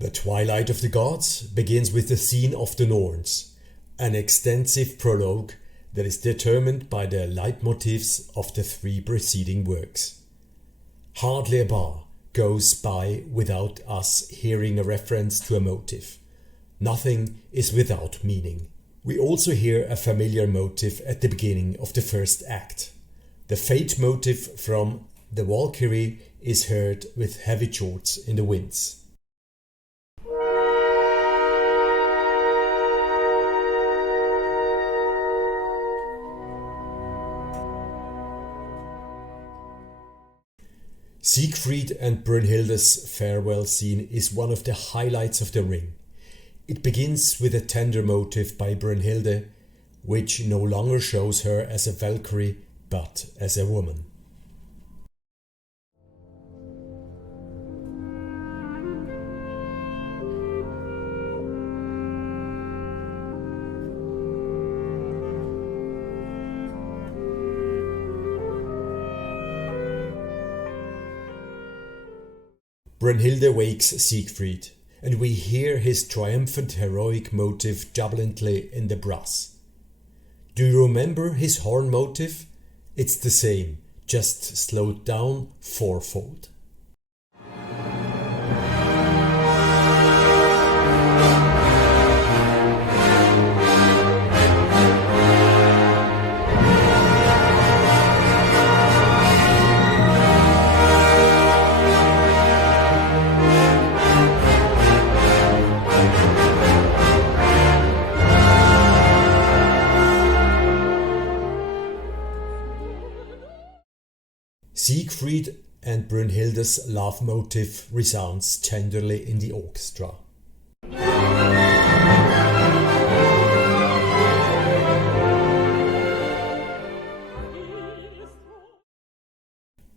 The Twilight of the Gods begins with the scene of the Norns, an extensive prologue that is determined by the leitmotifs of the three preceding works. Hardly a bar goes by without us hearing a reference to a motive. Nothing is without meaning. We also hear a familiar motive at the beginning of the first act. The Fate motive from the Valkyrie is heard with heavy chords in the winds. Siegfried and Brünnhilde's farewell scene is one of the highlights of the Ring. It begins with a tender motive by Brünnhilde, which no longer shows her as a Valkyrie but as a woman. Brünnhilde wakes Siegfried, and we hear his triumphant heroic motive jubilantly in the brass. Do you remember his horn motive? It's the same, just slowed down fourfold. Siegfried and Brünnhilde's love motive resounds tenderly in the orchestra.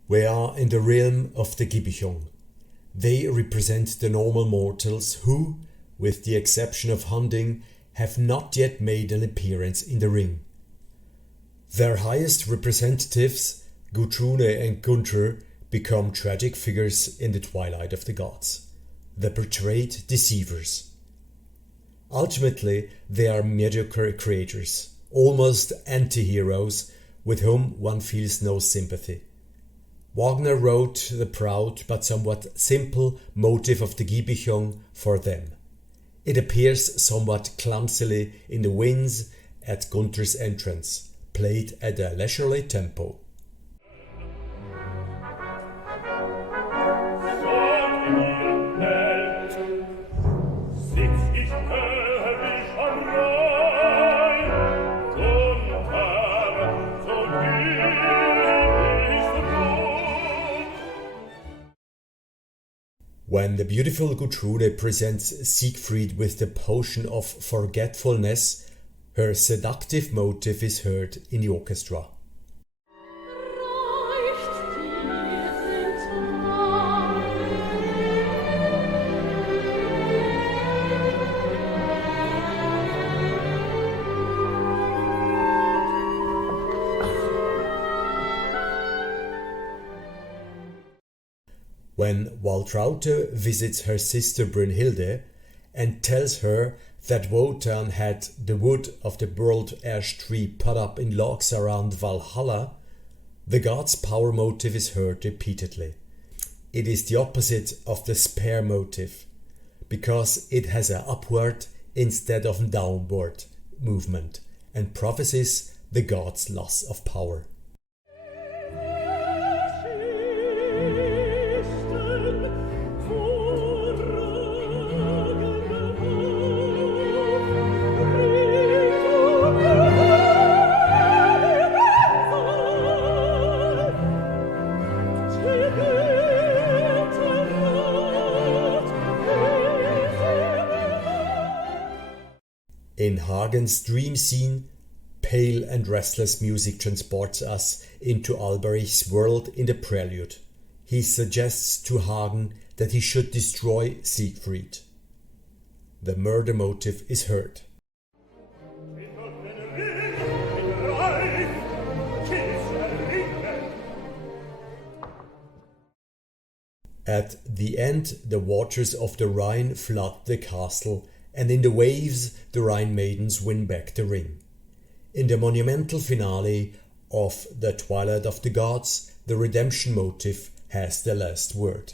We are in the realm of the Gibichung. They represent the normal mortals who, with the exception of Hunding, have not yet made an appearance in the ring. Their highest representatives, Gutrune and Gunther, become tragic figures in the Twilight of the Gods, the betrayed deceivers. Ultimately, they are mediocre creatures, almost anti-heroes, with whom one feels no sympathy. Wagner wrote the proud but somewhat simple motive of the Gibichung for them. It appears somewhat clumsily in the winds at Gunther's entrance, played at a leisurely tempo. When the beautiful Gutrune presents Siegfried with the potion of forgetfulness, her seductive motive is heard in the orchestra. When Waltraute visits her sister Brünnhilde and tells her that Wotan had the wood of the world ash tree put up in logs around Valhalla, the god's power motive is heard repeatedly. It is the opposite of the spare motive, because it has an upward instead of downward movement and prophesies the god's loss of power. In Hagen's dream scene, pale and restless music transports us into Alberich's world in the prelude. He suggests to Hagen that he should destroy Siegfried. The murder motive is heard. At the end, the waters of the Rhine flood the castle, and in the waves the Rhine maidens win back the ring. In the monumental finale of the Twilight of the Gods, the redemption motif has the last word.